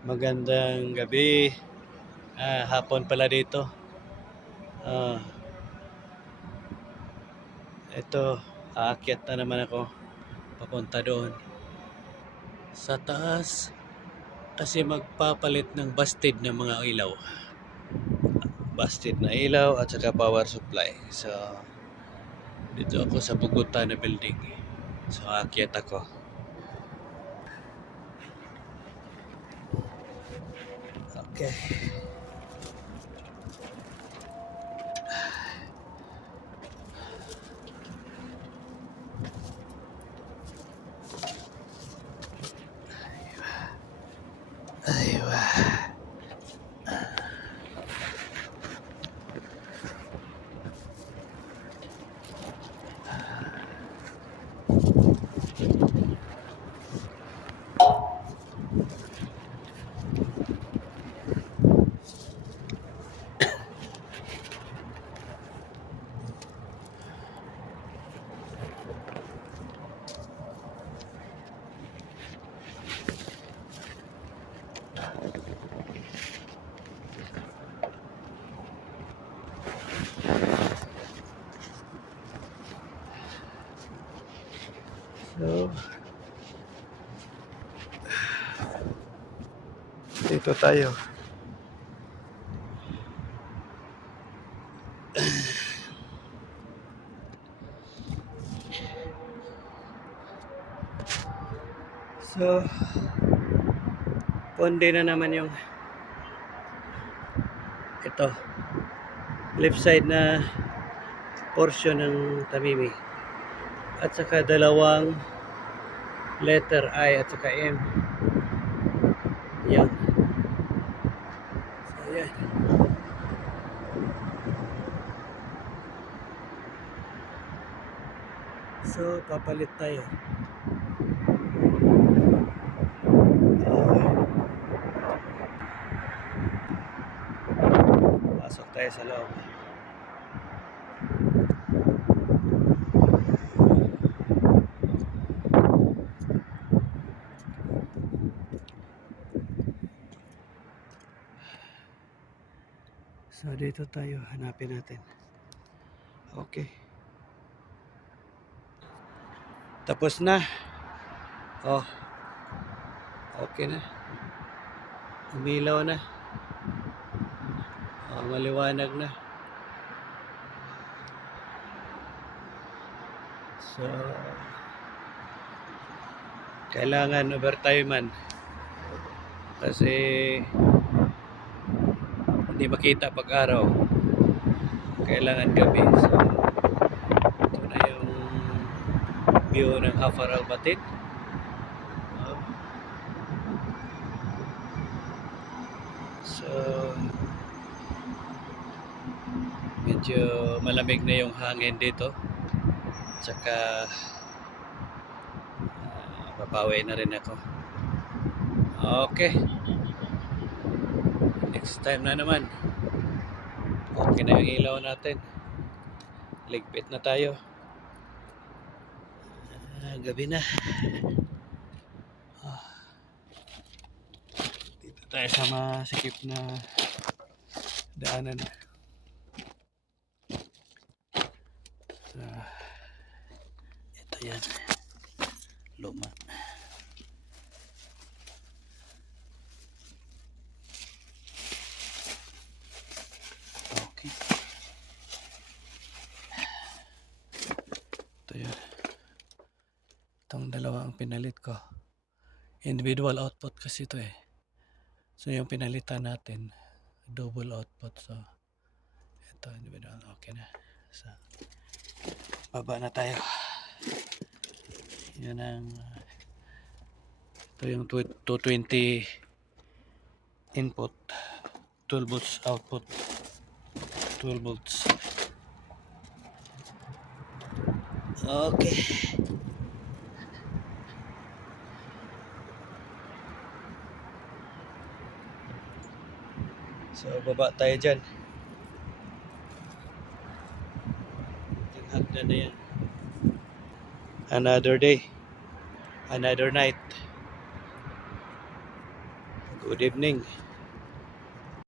Magandang gabi. Hapon pala dito. Ah, ito, aakyat na naman ako papunta doon sa taas kasi magpapalit ng busted ng mga ilaw. Busted na ilaw at saka power supply. So, dito ako sa Bogota na building. So, aakyat ako. Okay. Aywa. So, dito tayo. So, konti na naman yung ito left side na portion ng Tamimi at saka dalawang letter I at saka M. Yan. So, yan. So, papalit tayo. Pasok tayo sa loob. So, dito tayo. Hanapin natin. Okay. Tapos na. Oh. Okay na. Umilaw na. Oh, maliwanag na. So, kailangan overtimean kasi hindi makita pag araw. Kailangan gabi. So, ito na yung view ng Hafar al-Batid. So, medyo malamig na yung hangin dito. Tsaka babawi na rin ako. Okay. Next time na naman. Okay na yung ilaw natin. Ligpit na tayo. Gabi na. Dito tayo sa masikip na daanan. Ito yan. Luma. Okay. Ito yan. Itong dalawa ang pinalit ko. Individual output kasi ito eh. So yung pinalitan natin, double output. So ito individual. Okay na. So baba na tayo. Yan ang ito yung 220 input, 12 volts output, 12 volts. Okay. So baba tayo dyan. Yung hagdan na yan. Another day, another night. Good evening.